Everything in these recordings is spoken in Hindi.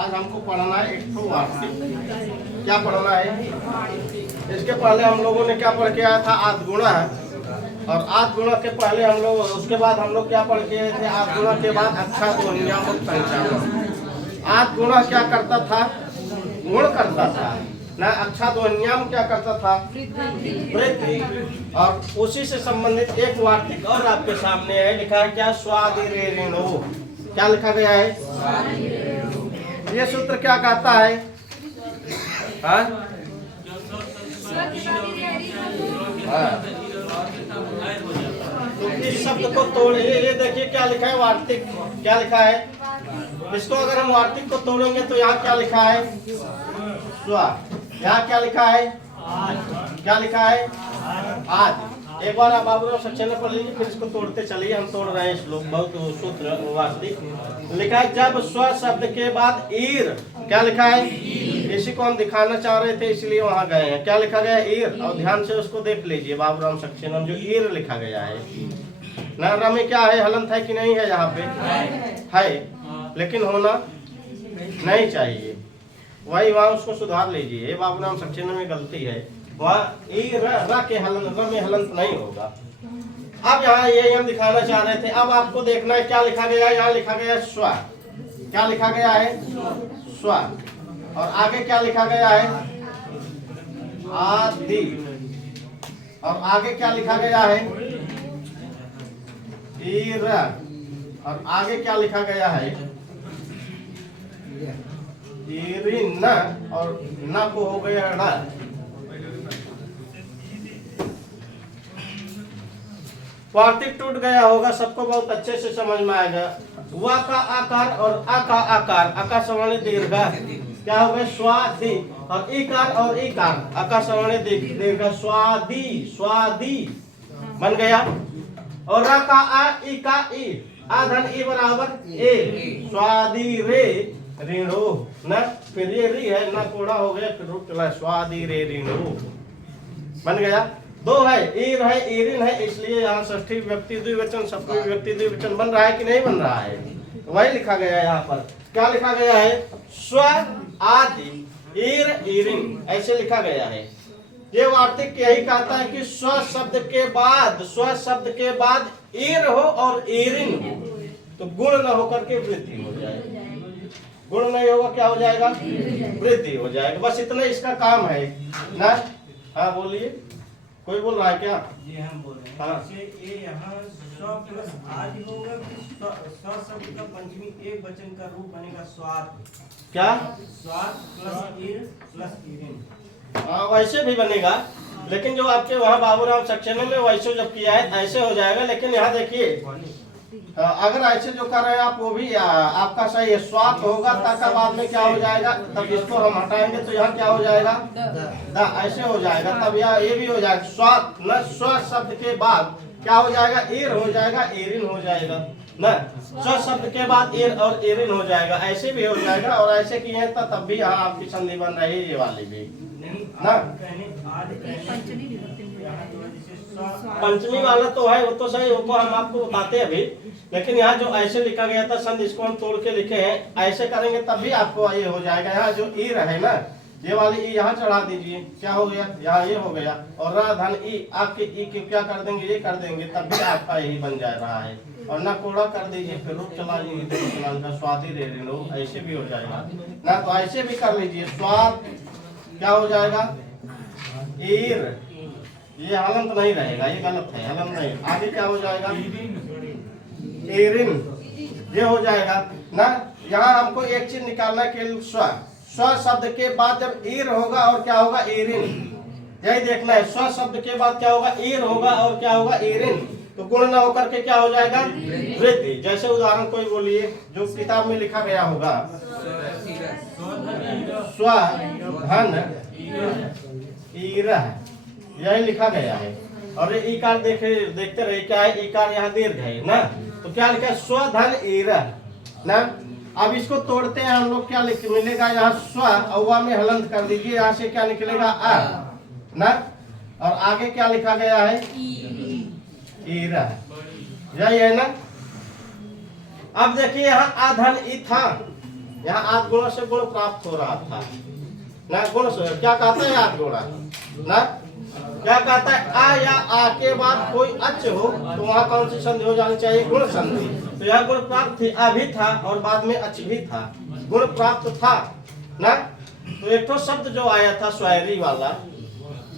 आज हमको पढ़ना है एक तो वार्षिक। क्या पढ़ना है? इसके पहले हम लोगों ने क्या पढ़ के आया था? आद गुणा है। और आद गुणा के पहले हम लोग, उसके बाद हम लोग क्या पढ़ के आए थे? आद गुणा के बाद अच्छा तो नियामक संख्या। आद गुणा क्या करता था? गुण करता था ना। अच्छा तो नियम क्या करता था? वृद्धि। और उसी से संबंधित एक वार्तिक और आपके सामने है, लिखा है क्या? स्वादि रे ऋणो। क्या लिखा गया है? ये सूत्र क्या कहता है? हाँ? तो इस शब्द को तोड़िए। ये देखिए क्या लिखा है? वार्तिक। क्या लिखा है? इसको अगर हम वार्तिक को तोड़ेंगे तो यहाँ क्या लिखा है? स्वा। यहाँ क्या लिखा है? क्या लिखा है? आज। एक बार आप बाबू सच्चे में पढ़ लीजिए, फिर इसको तोड़ते चलिए। हम तोड़ रहे हैं श्लोक, बहुत सूत्र वार्तिक। लिखा है जब स्व शब्द के बाद ईर। क्या लिखा है? इसी को हम दिखाना चाह रहे थे, इसलिए वहां गए हैं। क्या लिखा गया? ईर। और ध्यान से उसको देख लीजिए बाबूराम सक्सेना, जो ईर लिखा गया है ना। रा में क्या है? हलंत है कि नहीं है? यहाँ पे है, लेकिन होना नहीं चाहिए। वही वहाँ उसको सुधार लीजिए। ये बाबूराम सक्सेना में गलती है, वहाँ रा के हलंत, रा में हलंत नहीं होगा। अब यहाँ ये हम दिखाना चाह रहे थे। अब आपको देखना है क्या लिखा गया है। यहाँ लिखा गया है स्व। क्या लिखा गया है? स्व। और आगे क्या लिखा गया है? आदि। और आगे क्या लिखा गया है? ईर। और आगे क्या लिखा गया है? ईरिन। और न को हो गया ण। वार्तिक टूट गया होगा, सबको बहुत अच्छे से समझ में आएगा। वा का आकार और आ का आकार, आकार सवर्णी दीर्घ क्या हो गए? स्वादि। और इकार और इकार, आकार सवर्णी दीर्घ स्वादि। स्वादि बन गया। और रा का आ, ई का ई, आ धन ई बराबर ए। स्वादि रे ऋणो न। फिर ये री है ना, कोड़ा हो गया, फिर रुक चला। स्वादि रे ऋणो बन गया। दो है, ईर है, ईरिन है, इसलिए यहाँ षष्ठी विभक्ति द्विवचन, सप्तमी विभक्ति द्विवचन बन रहा है कि नहीं बन रहा है? वही लिखा गया है यहाँ पर। क्या लिखा गया है? स्व आदि ईर ईरिन, ऐसे लिखा गया है। ये वार्तिक यही कहता है कि स्व शब्द के बाद, स्व शब्द के बाद ईर हो और ईरिन हो तो गुण न होकर के वृद्धि हो जाए। गुण नहीं होगा, क्या हो जाएगा? वृद्धि हो जाएगा। बस इतना इसका काम है ना। हाँ बोलिए, कोई बोल रहा है क्या? जी हम बोल रहे हैं। हाँ। ये यहाँ स्व प्लस आज होगा कि स्व शब्द का पंचमी एक वचन का रूप बनेगा स्वाद। क्या? स्वाद प्लस ईर प्लस ईरिन। हाँ वैसे भी बनेगा, लेकिन जो आपके वहाँ बाबूराम सक्सेना में वैसे जब किया है ऐसे हो जाएगा। लेकिन यहाँ देखिए, अगर ऐसे जो कर रहे हैं आप, वो भी आपका सही है। स्वाद होगा तक बाद में क्या हो जाएगा? तब इसको हम हटाएंगे तो यहाँ क्या हो जाएगा? द। ऐसे हो जाएगा। तब यहाँ ये भी हो जाएगा। स्वाद न, स्व शब्द के बाद क्या हो जाएगा? ईर हो जाएगा, ईरिन हो जाएगा न। स्व शब्द के बाद ईर और ईरिन हो जाएगा, ऐसे भी हो जाएगा। और ऐसे किए तब भी यहाँ आपकी संधि बन रही है, ये वाली भी ना। पंचमी वाला तो है, वो तो सही, वो हम आपको बताते हैं अभी। लेकिन यहाँ जो ऐसे लिखा गया था संधि, इसको हम तोड़ के लिखे हैं। ऐसे करेंगे तब भी आपको ये हो जाएगा। यहाँ जो ईर है ना, ये वाली ई यहाँ चढ़ा दीजिए। क्या हो गया? यहाँ ये हो गया। और रा धन ई, आपके ई के क्या कर देंगे? ये कर देंगे, तब भी आपका यही बन जा रहा है। और ना कोड़ा कर दीजिए, फिर रुक चला दीजिए, स्वादी रे लो, ऐसे भी हो जाएगा ना। तो ऐसे भी कर लीजिए। स्वाद क्या हो जाएगा? ईर। ये हलंत नहीं रहेगा, ये गलत है, हलंत नहीं। आगे क्या हो जाएगा? ईरिन। ये हो जाएगा ना। यहाँ हमको एक चीज निकालना है कि स्व, स्व शब्द के बाद जब ईर होगा और क्या होगा? ईरिन। यही देखना है। स्व शब्द के बाद क्या होगा? ईर होगा और क्या होगा? ईरिन। तो गुण न होकर के क्या हो जाएगा? वृद्धि। जैसे उदाहरण कोई बोलिए जो किताब में लिखा गया होगा। स्व धन ईर, यही लिखा गया है। और ये इकार देखते रहे, क्या है? इकार यहाँ दीर्घ है ना। तो क्या लिखा है? स्वधन ईर ना। अब इसको तोड़ते हैं हम लोग, क्या मिलेगा? यहाँ स्व, अव्वा में हलंत कर दीजिए, यहाँ से क्या निकलेगा? आ ना। और आगे क्या लिखा गया है? ईर। यही है ना। अब देखिए यहाँ आधन ई था यहाँ आद गुणा से गुण प्राप्त हो रहा था ना। गुण से क्या कहता है आद गुणा ना, क्या कहता है आ या आ के बाद कोई अच हो तो वहाँ कौन सी संधि हो जानी चाहिए, गुण संधि। तो यह गुण प्राप्त थी, आ भी था और बाद में अच भी था, गुण प्राप्त था ना। तो एक तो शब्द जो आया था स्वैरी वाला,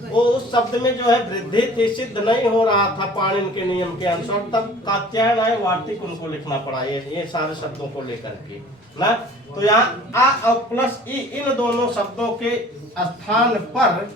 वो उस शब्द में जो है वृद्धि थी, सिद्ध नहीं हो रहा था पाणिनि के नियम के अनुसार, तब कात्यायन आए वार्तिक उनको लिखना पड़ा ये सारे शब्दों को लेकर के ना। तो यहाँ आ और प्लस ई इन दोनों शब्दों के स्थान पर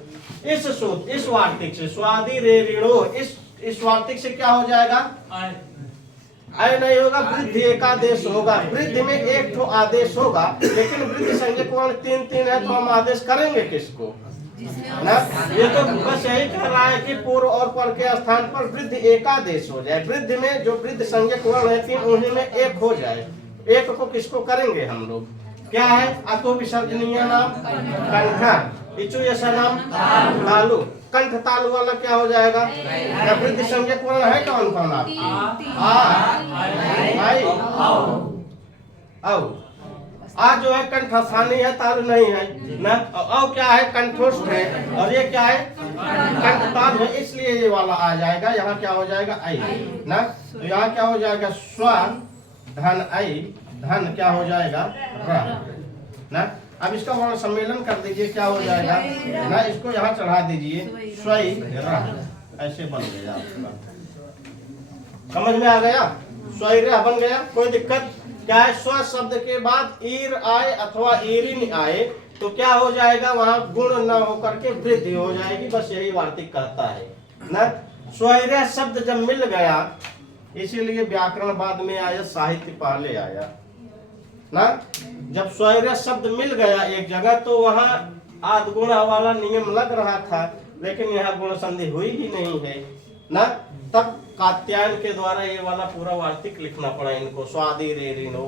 इस सूत्र इस वार्तिक से स्वादि रे ऋणो इस वार्तिक से क्या हो जाएगा, आय नहीं होगा, वृद्धि एकादेश होगा। वृद्धि में एक तो आदेश होगा, लेकिन वृद्धि संज्ञक वर्ण 3 है तो हम आदेश करेंगे किसको ना। ये तो बस यही कह रहा है कि पूर्व और पर के स्थान पर वृद्धि एकादेश हो जाए। वृद्धि में जो वृद्धि संज्ञक वर्ण है 3 उन्हीं में एक हो जाए। एक को किसको करेंगे हम लोग, क्या है, अतो विसर्जनीय नाम कंठ, इचु ऐसा नाम तालु। कंठ तालु वाला क्या हो जाएगा, क्या वृद्धि संज्ञक वर्ण है कौन कौन आपकी, आ जो है कंठस्थानी है, तालु नहीं है ना। औ क्या है, कंठोष्ठ है, और ये क्या है, कंठ तालु है, इसलिए ये वाला आ जाएगा। यहाँ क्या हो जाएगा, आई ना। तो यहाँ क्या हो जाएगा, स्व धन आई, धन क्या हो जाएगा, र ना। अब इसका वर्ण सम्मेलन कर दीजिए, क्या हो जाएगा ना, इसको यहाँ चढ़ा दीजिए, स्वई र, ऐसे बन गया आपका। समझ में आ गया, स्वई र बन गया, कोई दिक्कत क्या है। स्व शब्द के बाद ईर आए अथवा ईरिन आए तो क्या हो जाएगा, वहां गुण न होकर के वृद्धि हो जाएगी, बस यही वार्तिक कहता है ना। स्वैर शब्द जब मिल गया, इसीलिए व्याकरण बाद में आया, साहित्य पहले आया ना। जब स्वैर शब्द मिल गया एक जगह तो वहां आद गुणा वाला नियम लग रहा था, लेकिन यहाँ गुण संधि हुई ही नहीं है ना। तब कात्यायन के द्वारा ये वाला पूरा वार्तिक लिखना पड़ा इनको, स्वादि रे ऋणो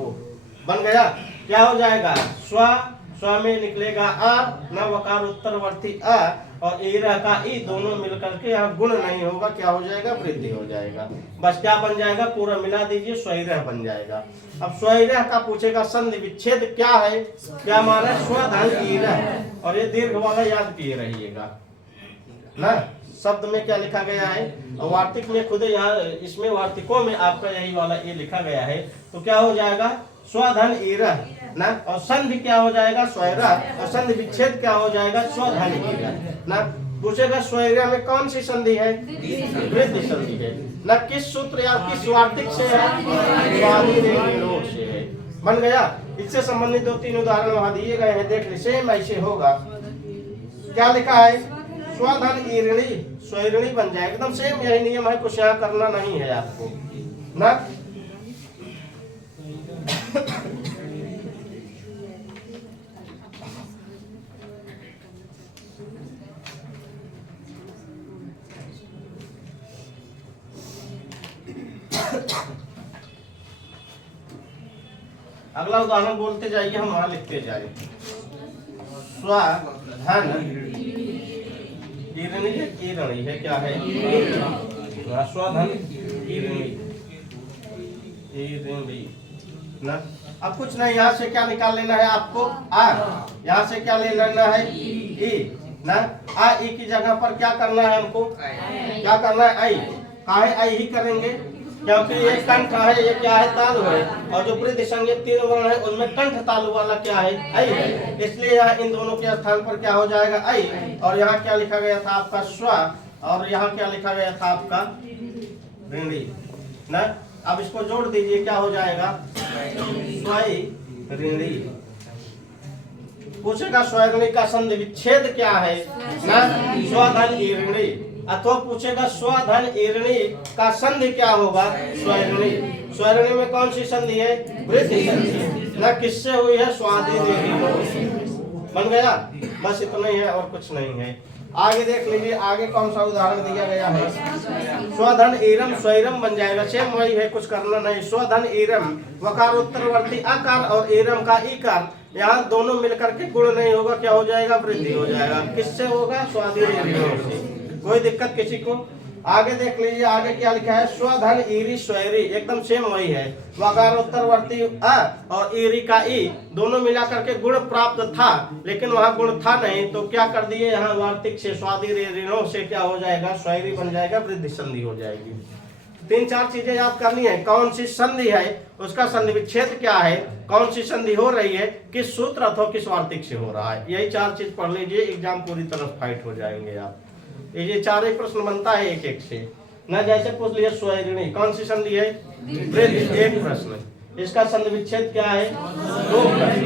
बन गया। क्या हो जाएगा, स्व में निकलेगा आ, न वकार उत्तरवर्ती आ और ईरा का ई दोनों मिलकर के यहाँ गुण नहीं होगा, क्या हो जाएगा, वृद्धि हो जाएगा। बस क्या बन जाएगा, पूरा मिला दीजिए, स्वैरह बन जाएगा। अब स्वैरह का पूछेगा संधि विच्छेद क्या है, क्या माना है, स्वधन ईरह, और ये दीर्घ वाला याद किए रहिएगा ना। शब्द में क्या लिखा गया है, और वार्तिक में खुद यहाँ इसमें वार्तिकों में आपका यही वाला ये लिखा गया है। तो क्या हो जाएगा, स्वधन ईरह ना, और संधि क्या हो जाएगा, स्वैरह, और संधि विच्छेद क्या हो जाएगा, स्वधन ईरह ना। पूछेगा स्वैरह में कौन सी संधि है, वृद्धि संधि है ना। किस सूत्र या किस वार्तिक से है, स्वादि रे ऋणो से है। बन गया। इससे संबंधित 2-3 उदाहरण वहां दिए गए हैं, देख लीजिए, सेम ऐसे होगा। क्या लिखा है, स्वधन ईरिणी, स्वैरिणी बन जाए, एकदम सेम यही नियम है, कुछ यहाँ करना नहीं है आपको ना। अगला उदाहरण बोलते जाइए, हम वहां लिखते जाइए। स्वधन ईरिणी है, ईरिणी है, क्या है, स्वधन ईरिणी, ईरिणी ना। अब कुछ नहीं, यहाँ से क्या निकाल लेना है आपको, आ, यहाँ से क्या ले लेना है, ई ना। आ ई की जगह पर क्या करना है हमको, क्या करना है, आई। काहे आई ही करेंगे, क्योंकि ये कंठ है, ये क्या है, तालु है, और जो वृद्धि संज्ञक 3 वर्ण है उनमें कंठ तालु वाला क्या है, आई है। इसलिए यहाँ इन दोनों के स्थान पर क्या हो जाएगा, आई। और यहाँ क्या लिखा गया था आपका, स्व, और यहाँ क्या लिखा गया था आपका, ऋणी ना। अब इसको जोड़ दीजिए, क्या हो जाएगा, स्वै ऋणी। पूछेगा स्वैरिणी का संधि विच्छेद क्या है ना, स्वधन ईरिणी, अथवा पूछेगा स्वधन ईरिणी का संधि क्या होगा, स्वैरिणी। स्वैरिणी में कौन सी संधि है, वृद्धि संधि ना। किससे हुई है, स्वादि रे ऋणो से। बन गया, बस इतना ही है और कुछ नहीं है। आगे देख लीजिए, आगे कौन सा उदाहरण दिया गया है, स्वधन ईरम स्वैरम बन जाएगा, सेम वही है, कुछ करना नहीं। स्वधन ईरम, वकार उत्तरवर्ती आकार और ईरम का ईकार, यहाँ दोनों मिलकर के गुण नहीं होगा, क्या हो जाएगा, वृद्धि हो जाएगा। किससे होगा, स्वादि रे ऋणो से। कोई दिक्कत किसी को। आगे देख लीजिए, आगे क्या लिखा है, स्वधन ईरी स्वैरी, एकदम सेम वही है। वकारोत्तरवर्ती अ और ईरी का ई दोनों मिलाकर के गुण प्राप्त था, लेकिन वहां गुण था नहीं, तो क्या कर दिए यहाँ वार्तिक से स्वादि ऋणों से क्या हो जाएगा, स्वैरी बन जाएगा, वृद्धि संधि हो जाएगी। 3-4 चीजें याद करनी है। कौन सी संधि है, उसका संधि विच्छेद क्या है, कौन सी संधि हो रही है, किस सूत्र अथवा किस वार्तिक से हो रहा है, यही 4 चीज पढ़ लीजिए, एग्जाम पूरी तरह फाइट हो जाएंगे आप। ये 4 ही प्रश्न बनता है एक एक से ना। जैसे पूछ लिया स्वैरिणी कौन सी संधि है, वृद्धि, एक प्रश्न। इसका संधि विच्छेद क्या है, 2 प्रश्न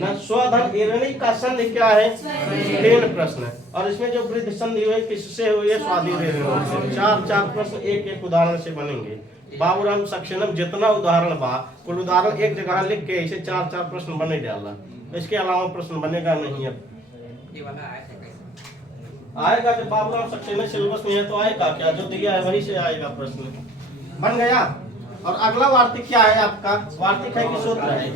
ना। स्वधन ईरणी का संधि क्या है, 3 प्रश्न। और इसमें जो वृद्धि संधि हुई किससे हुई है, स्वादि ऋणों से। 4 प्रश्न एक एक उदाहरण से बनेंगे। बाबूराम सक्सेना जितना उदाहरण बा, कुल उदाहरण एक जगह लिख के इसे 4 प्रश्न बने डाला, इसके अलावा प्रश्न बनेगा नहीं। अब आएगा तो बाबूराम सक्सेना सिलेबस में है तो आएगा क्या, जो दिया है वही से आएगा प्रश्न। बन गया। और अगला वार्तिक क्या है आपका, वार्तिक है कि सूत्र है,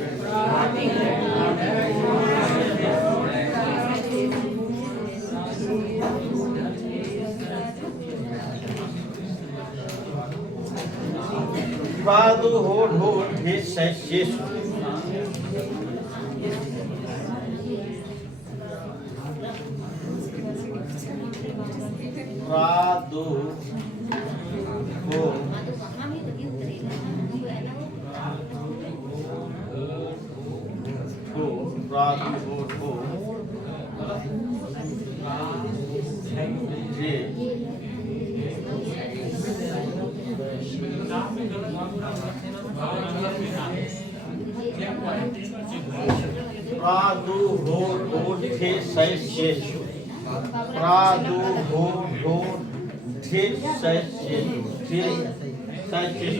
प्रादु हो ढो ढे शेष। प्रादु हो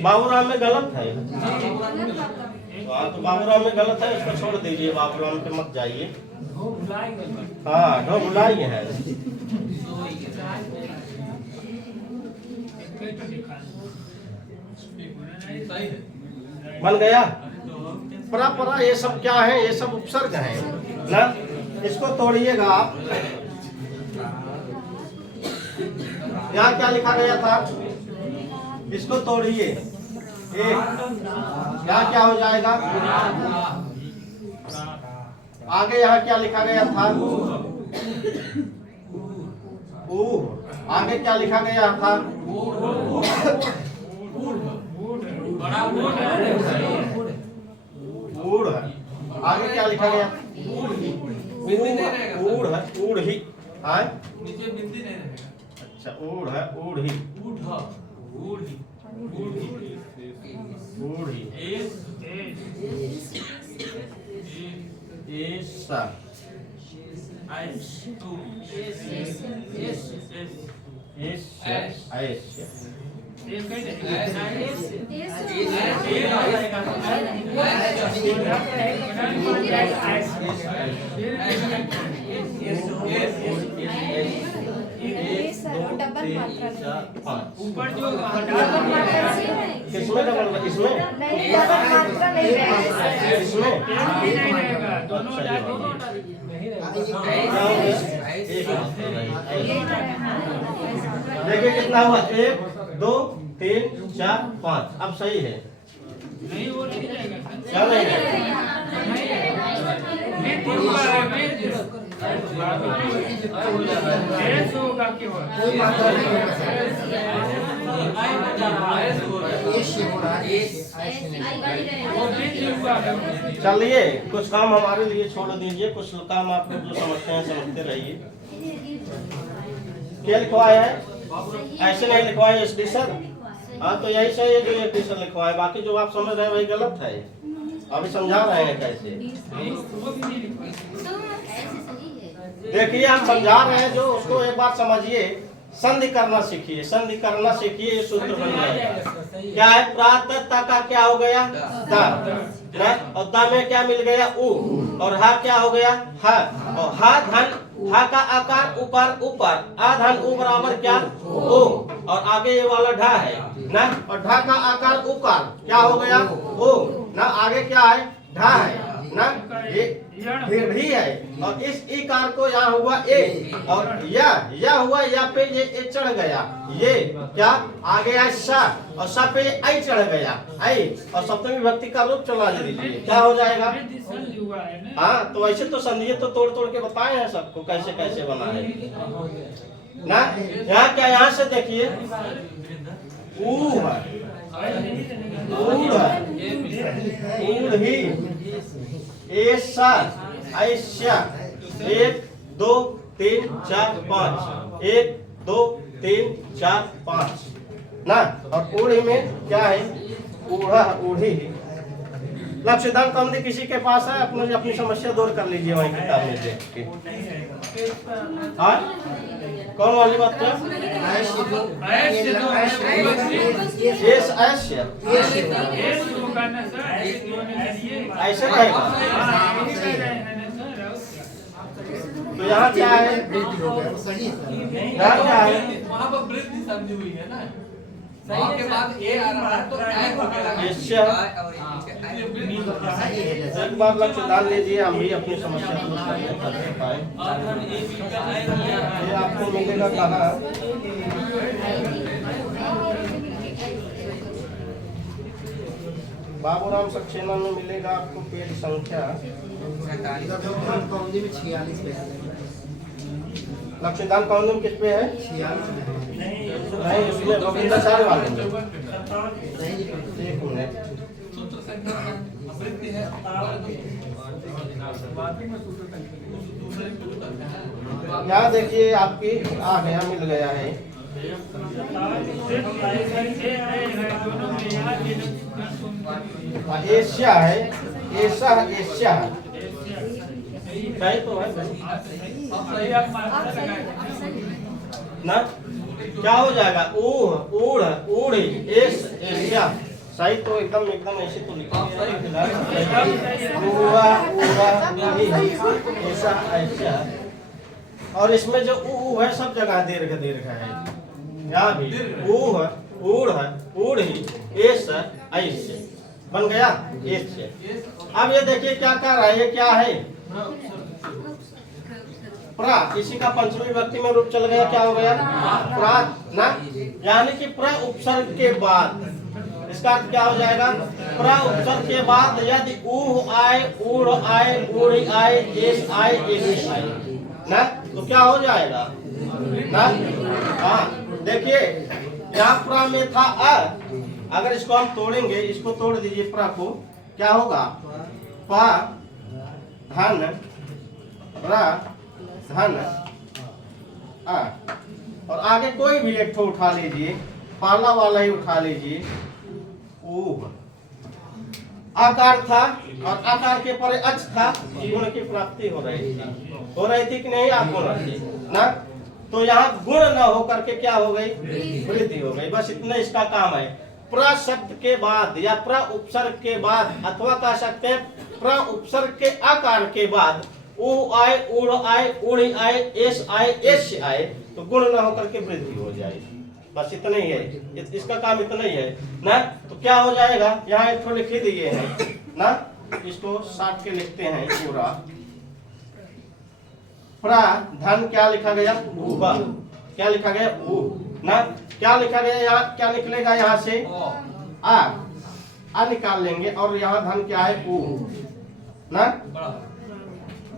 बाबूराम में गलत है, तो बाबूराम में गलत है, उसको छोड़ दीजिए, बाबूराम पे मत जाइए। हाँ ढो बुलाई है। बन गया। परा परा ये सब क्या है, ये सब उपसर्ग है ना। इसको तोड़िएगा आप, यहाँ क्या लिखा गया था, इसको तोड़िए, यहाँ क्या हो जाएगा, आगे यहाँ क्या लिखा गया था, आगे क्या लिखा गया था, ऊढ़। आगे क्या लिखा गया, ऊढ़ है, ऊढ़ ही है, नीचे बिंदी नहीं रहेगा। अच्छा ऊढ़ है, ऊढ़ ही, ऊढ़ी, ऐसा ऊपर जो किसमें डबल, इसमें नहीं, डबल मात्रा नहीं रहेगा इसमें नहीं रहेगा, दोनों देखिए कितना हुआ, 1 2 3 4 5। अब सही है, नहीं वो नहीं रहेगा, क्या नहीं है, चलिए कुछ काम हमारे लिए छोड़ दीजिए, कुछ काम आप लोग जो समझते हैं समझते रहिए। क्या लिखवाया है, ऐसे नहीं लिखवाए एसडी सर, हाँ तो यही सही है जो एसडी सर लिखवाए, बाकी जो आप समझ रहे हैं वही गलत है। अभी समझा रहे हैं कैसे, देखिए हम समझा रहे हैं जो, उसको एक बार समझिए, संधि करना सीखिए, संधि करना सीखिए, ये सूत्र बन जाएगा। क्या है, प्रातः का क्या हो गया, दा, और दा में क्या मिल गया, उ, और हा क्या हो गया, हा, और हा धन, हा का आकार ऊपर ऊपर, आ धन उ बराबर क्या, ओ, और आगे ये वाला ढा है ना, और ढा का आकार ऊपर क्या हो गया, ओ ना, आगे क्या है, ढा है ना, दीर्घ ही है। और इस ईकार को यहाँ हुआ ए, और या हुआ या पे ये ए चढ़ गया, ये क्या आ गया सा, और सा पे आई चढ़ गया आई, और सप्तमी विभक्ति का रूप चला लीजिए, क्या हो जाएगा? हाँ, तो ऐसे तो संधि तो तोड़ तोड़ के बताए हैं सबको कैसे कैसे बना है ना। यहाँ क्या, यहाँ से देखिए ऊ है, ऊढ़ है, ऊढ़ी, ऐसा, ऐसा, 1 2 3 4 5, 1 2 3 4 5 ना। और ऊढ़ी में क्या है? ऊढ़ा, ऊढ़ी। लक्ष्य सिद्धांत कौन किसी के पास है? अपनी समस्या दूर कर लीजिए वहीं किताब में देख के। हाँ, कौन वाली बात क्या? ऐसे रहेगा। तो यहाँ क्या है? यहाँ क्या है? वहाँ पर वृद्धि समझी हुई है ना, वहाँ के बाद ए आ रहा है तो ऐ हो गया। एक बार लक्ष्य डाल लीजिए, हम भी अपनी समस्या कर पाए। ये आपको मिलेगा कहाँ? बाबूराम सक्सेना में मिलेगा आपको पेज संख्या 46। लक्ष्मीदान कौन किस पे है? 46 नहीं, उसमें गोविंदाचार्य वाले में। एक मिनट, वृद्धि है। यहाँ देखिए आपकी आ गया, मिल गया है। एशिया है, ऐसा एशिया सही तो है ना। क्या हो जाएगा? ऊढ़, ऊढ़, ऊढ़ी, एशिया सही तो एकदम ऐसे तो लिखा ऐसा ऐसा। और इसमें जो ऊ है सब जगह दीर्घ दीर्घ है, यहाँ भी ऊ है, ऊढ़ है, ऊढ़ी, ऐसा ऐसे बन गया ऐसे। अब ये देखिए क्या कर रहा है, ये क्या है? प्रा, इसी का पंचमी विभक्ति में रूप चल गया, क्या हो गया? प्रा ना, यानी कि प्र उपसर्ग के बाद, इसका अर्थ क्या हो जाएगा? प्र उपसर्ग के बाद यदि ऊह आए, ऊढ़ आए, ऊढ़ी आए, एस आए, एस आए ना, तो क्या हो जाएगा ना? हाँ, देखिए यहाँ प्रा में था अ, अगर इसको हम तोड़ेंगे, इसको तोड़ दीजिए प्रा को, क्या होगा? पा धन रा धन आ, और आगे कोई भी एक ठो उठा लीजिए, पाला वाला ही उठा लीजिए। ऊह आकार था, और आकार के परे अच था, गुण की प्राप्ति हो रही थी कि नहीं? आप गुण थी ना, तो यहाँ गुण न होकर के क्या हो गई? वृद्धि हो गई। बस इतना इसका काम है। प्र शब्द के बाद या प्र उपसर्ग के बाद, अथवा कह सकते हैं प्र उपसर्ग के आकार के बाद ऊ आए, उड़ आए, उड़ी आए, एस आए, एस आए, तो गुण न होकर के वृद्धि हो जाएगी। बस इतना ही है, इसका काम इतना ही है ना। तो क्या हो जाएगा? यहाँ एक ठो लिख दिए हैं ना, इसको साट के लिखते हैं पूरा। प्रा धन क्या लिखा गया? ऊबा, क्या लिखा गया? ऊ ना, क्या लिखा गया यहाँ? क्या निकलेगा यहाँ से? आ निकाल लेंगे, और यहाँ धन क्या है? ऊ ना,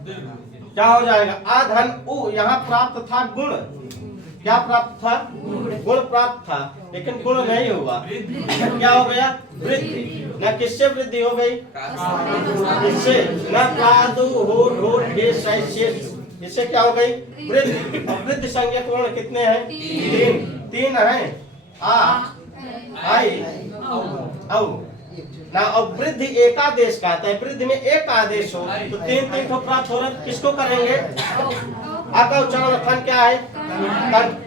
क्या हो जाएगा? आ धन ऊ, यहाँ प्राप्त था गुण, क्या प्राप्त था? गुण प्राप्त था, लेकिन गुण नहीं हुआ, क्या हो गया? वृद्धि ना। किससे वृद्धि हो गई? इससे ना, प्रादु हो ढोर इससे क्या हो गई? वृद्धि। और वृद्धि संज्ञक वर्ण कितने हैं? तीन हैं, आ आई औ ना। और वृद्धि एकादेश का आता है, वृद्धि में एक आदेश हो तो तीन तीन को प्राप्त हो रहे, किसको करेंगे? आ का उच्चारण लक्षण क्या है?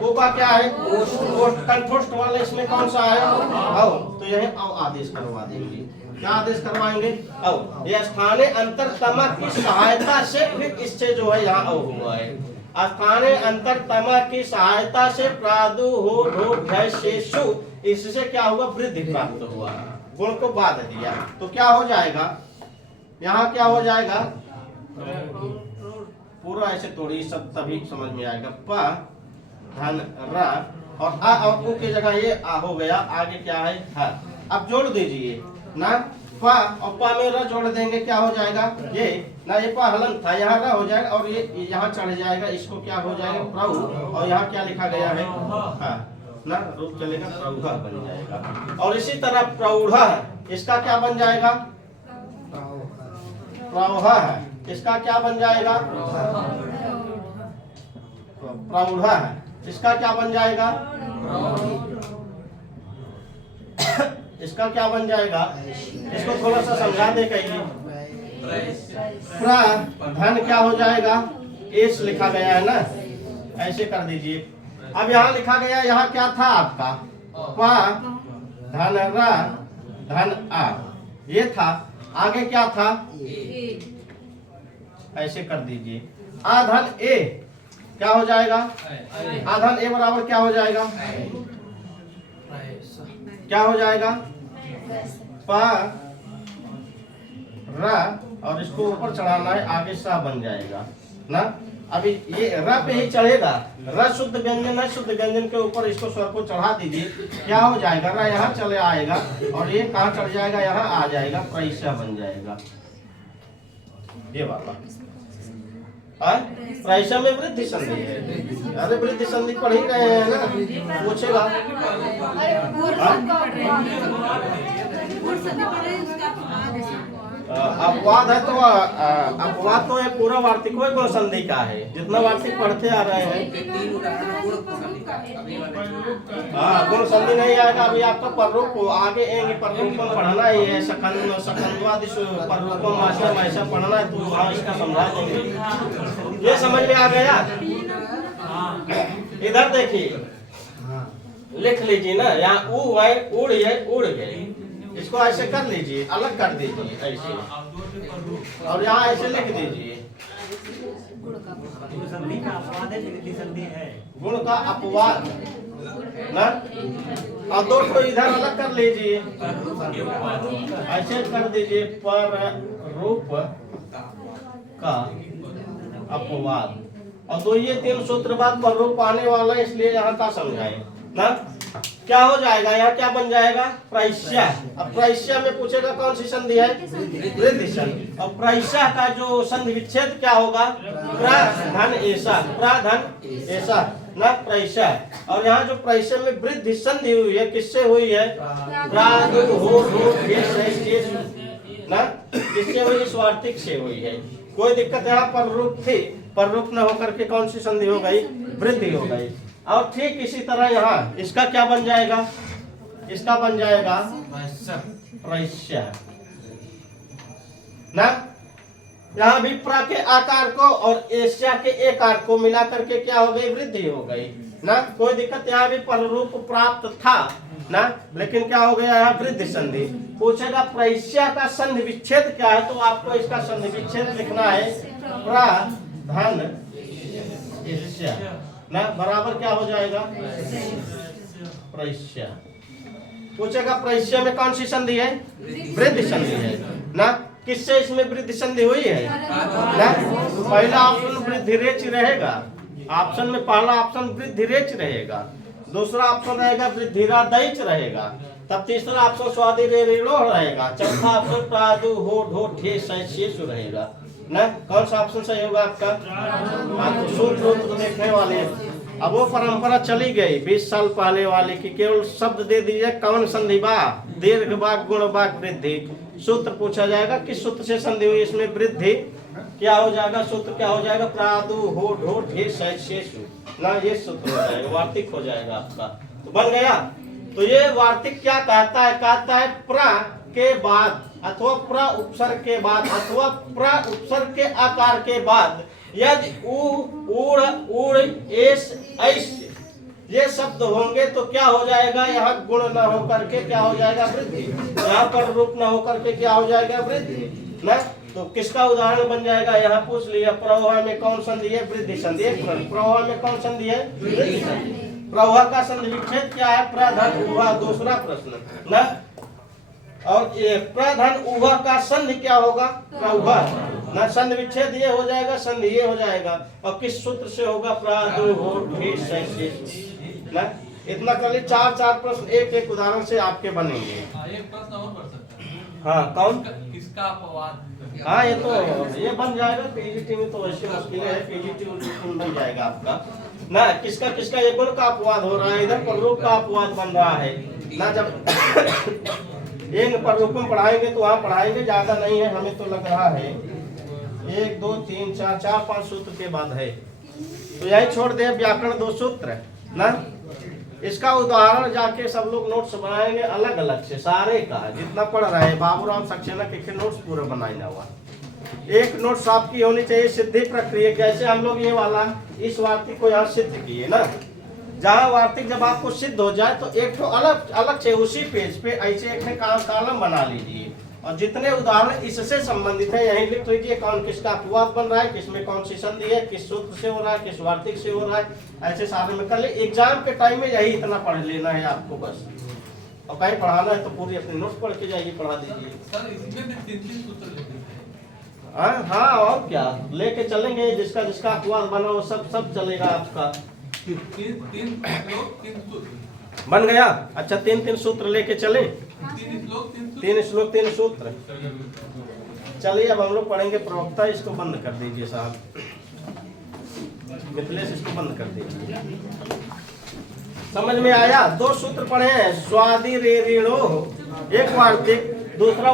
ओ का क्या है? कंठोष्ठ वाले इसमें कौन सा है? औ, तो यही औ आदेश करवा देंगे। क्या आदेश करवाएंगे? औ। यह स्थाने अंतरतमा की सहायता से फिर इससे जो है यहाँ औ हुआ है। स्थाने अंतरतमा की सहायता से प्रादु हो ढो ढय शेषु, इससे क्या हुआ? वृद्धि प्राप्त हुआ, गुण को बाध दिया। तो क्या हो जाएगा? यहाँ क्या हो जाएगा? पूरा ऐसे तोड़िए, सब तभी समझ में आएगा। प धन रा और आ और उ की जगह ये आ हो गया, आगे क्या है हा। अब जोड़ दीजिए ना, प और प में र जोड़ देंगे, क्या हो जाएगा ये ना, ये प हलन था, यहाँ र हो जाएगा और ये यहाँ चढ़ जाएगा, इसको क्या हो जाएगा प्रभु, और यहाँ क्या लिखा गया है हाँ ना, रूप चलेगा प्रौढ़ बन जाएगा। और इसी तरह प्रौढ़, इसका क्या बन जाएगा प्रौढ़ है, इसका क्या बन जाएगा प्रौढ़ है, इसका क्या बन जाएगा इसका क्या बन जाएगा, इसको थोड़ा सा समझा दे कहिए। धन क्या हो जाएगा, एस लिखा गया है ना, ऐसे कर दीजिए। अब यहाँ लिखा गया, यहाँ क्या था आपका प धन रा धन आ, ये था, आगे क्या था ऐसे कर दीजिए। आ धन ए क्या हो जाएगा, आ धन ए बराबर क्या हो जाएगा, क्या हो जाएगा प रा और इसको ऊपर चढ़ाना है, आगे सा बन जाएगा ना। अभी ये र पे ही चढ़ेगा, र शुद्ध व्यंजन है, शुद्ध व्यंजन के ऊपर इसको स्वर को चढ़ा दीजिए, क्या हो जाएगा र यहाँ चले आएगा और ये कहाँ चढ़ जाएगा, यहाँ आ जाएगा, पैसा बन जाएगा ये वाला। पैसा में वृद्धि संधि है, अरे वृद्धि संधि पढ़ ही रहे हैं ना, पूछेगा अपवाद है तो अपवाद तो एक पूरा वार्तिक गुण संधि का है, जितना वार्तिक पढ़ते आ रहे हैं। हाँ गुण संधि नहीं आएगा, अभी आपका पररूप आगे आएंगे, पररूपम पढ़ना ही है, सकंदवादिश पररूपम आशय ऐसा पढ़ना है, तो वहाँ इसका समझा देंगे। ये समझ में आ गया। इधर देखिए लिख लीजिए ना, यहाँ ऊ है उड़ है उड़ गए, इसको ऐसे कर लीजिए, अलग कर दीजिए ऐसे, और यहाँ ऐसे लिख दीजिए गुण का अपवाद ना, और दो को इधर अलग कर लीजिए, ऐसे कर दीजिए पर रूप का अपवाद, और दो ये तीन सूत्र बाद पर रूप आने वाला, इसलिए यहाँ का समझाए ना। क्या हो जाएगा, यहाँ क्या बन जाएगा प्रैश्या। अब प्रैश्या में पूछेगा कौन सी संधि है, वृद्धि संधि। और प्रैश्या का जो संधि विच्छेद क्या होगा, प्रधन ऐसा, प्रधन ऐसा ना प्रैश्या। और यहाँ जो प्रैश्या में वृद्धि संधि हुई है, किससे हुई है, ना, किससे हुई, स्वार्थिक से हुई है। कोई दिक्कत यहाँ पर रूप थी, पर रूप न होकर के कौन सी संधि हो गई, वृद्धि हो गई। और ठीक इसी तरह यहाँ इसका क्या बन जाएगा, इसका बन जाएगा प्रैश्या ना। यहाँ भी प्र के आकार को और एशिया के एकार को मिला करके क्या हो गई, वृद्धि हो गई ना। कोई दिक्कत, यहाँ भी पररूप प्राप्त था ना, लेकिन क्या हो गया, यहाँ वृद्धि संधि। पूछेगा प्रैश्या का संधि विच्छेद क्या है, तो आपको इसका संधि विच्छेद लिखना है प्रधन एशिया ना, बराबर क्या हो जाएगा प्रैश्या। पूछेगा प्रैश्या में कौन सी संधि है, वृद्धि संधि है ना। किससे इसमें वृद्धि संधि हुई है ना, पहला ऑप्शन वृद्धि रेच रहेगा, ऑप्शन में पहला ऑप्शन वृद्धि रेच रहेगा, दूसरा ऑप्शन रहेगा वृद्धिरा दैच रहेगा, तब तीसरा ऑप्शन स्वादि रे रेड़ो रहेगा, चौथा ऑप्शन प्रादु हो ढो ठे शेष रहेगा ना। कौन सा ऑप्शन सही होगा आपका, तो सूत्र तो देखने वाले हैं। अब वो परंपरा चली गई 20 साल पहले वाले की, केवल शब्द दे दीजिए कौन संधि बा, दीर्घ बाग गुण बाग वृद्धि, सूत्र पूछा जाएगा किस सूत्र से संधि हुई, इसमें वृद्धि क्या हो जाएगा, सूत्र क्या हो जाएगा, प्रादु हो ढो ठे शेष ना, ये सूत्र हो जाएगा, वार्तिक हो जाएगा आपका। तो बन गया। तो ये वार्तिक क्या कहता है, कहता है प्र के बाद अथवा प्र उपसर्ग के बाद अथवा प्र उपसर्ग के आकार के बाद यदि उड़ उड़ एस ऐस ये शब्द होंगे तो क्या हो जाएगा, यहाँ गुण न होकर के क्या हो जाएगा, वृद्धि। यहाँ पर रूप न होकर के क्या हो जाएगा, वृद्धि ना। तो किसका उदाहरण बन जाएगा, यहाँ पूछ लिया प्रवाह में कौन संधि है, वृद्धि संधि। प्रवाह में कौन संधि है, वृद्धि संधि। प्रवाह का संधि विच्छेद क्या है, प्रधन उभा, दूसरा प्रश्न ना। और प्रधन उभा का संधि क्या होगा, प्रवाह। ना संधि विच्छेद ये हो जाएगा, संधि ये हो जाएगा। और किस सूत्र से होगा? प्रादुर्भूत ना। इतना कर लिए। 4 प्रश्न एक एक उदाहरण से आपके बनेंगे। एक प्रश्न और कर सकते हैं। हाँ कौन? किसका अपवाद? हाँ ये तो ये बन जाएगा। पीजीटी में तो वैसे मुश्किल है, पीजीटी में बन जाएगा आपका ना। किसका किसका ये गुण का अपवाद हो रहा है, इधर प्ररूप का अपवाद बन रहा है ना। जब एक प्ररूप में पढ़ाएंगे तो वहाँ पढ़ाएंगे, ज्यादा नहीं है हमें तो लग रहा है 1 2 3 4 5 सूत्र के बाद है, तो यही छोड़ दे। व्याकरण 2 सूत्र ना। इसका उदाहरण जाके सब लोग नोट्स बनाएंगे अलग अलग से, सारे का जितना पढ़ रहे हैं। बाबूराम सक्सेना के नोट्स पूरे बनाए हुआ। एक नोट्स आपकी होनी चाहिए सिद्धि प्रक्रिया। जैसे हम लोग ये वाला इस वार्तिक को यहाँ सिद्ध किए ना, जहाँ वार्तिक जब आपको सिद्ध हो जाए तो एक तो अलग अलग से उसी पेज पे ऐसे एक में कॉलम बना लीजिए, और जितने उदाहरण इससे संबंधित है यही लिख लीजिए। कौन किसका अपवाद बन रहा है, किसमें कौन सी संधि है, किस सूत्र से हो रहा है, किस वार्तिक से हो रहा है, ऐसे सारे में कर ले। एग्जाम के टाइम में यही इतना पढ़ लेना है आपको बस। और कहीं पढ़ाना है तो पूरी अपनी नोट्स पढ़ के जाइए, पढ़ा दीजिए। सर इसमें भी 3 सूत्र लिखे हैं। हाँ और क्या लेके चलेंगे, जिसका जिसका अपवाद बना वो सब चलेगा आपका। 3 सूत्र बन गया। अच्छा 3 सूत्र लेके चले। 3 श्लोक 3 सूत्र। चलिए अब हम लोग पढ़ेंगे प्रवक्ता। इसको बंद कर दीजिए साहब, मिथिलेश इसको बंद कर दीजिए। समझ में आया? 2 सूत्र पढ़े हैं। स्वादि रे ऋणो एक वार्तिक, दूसरा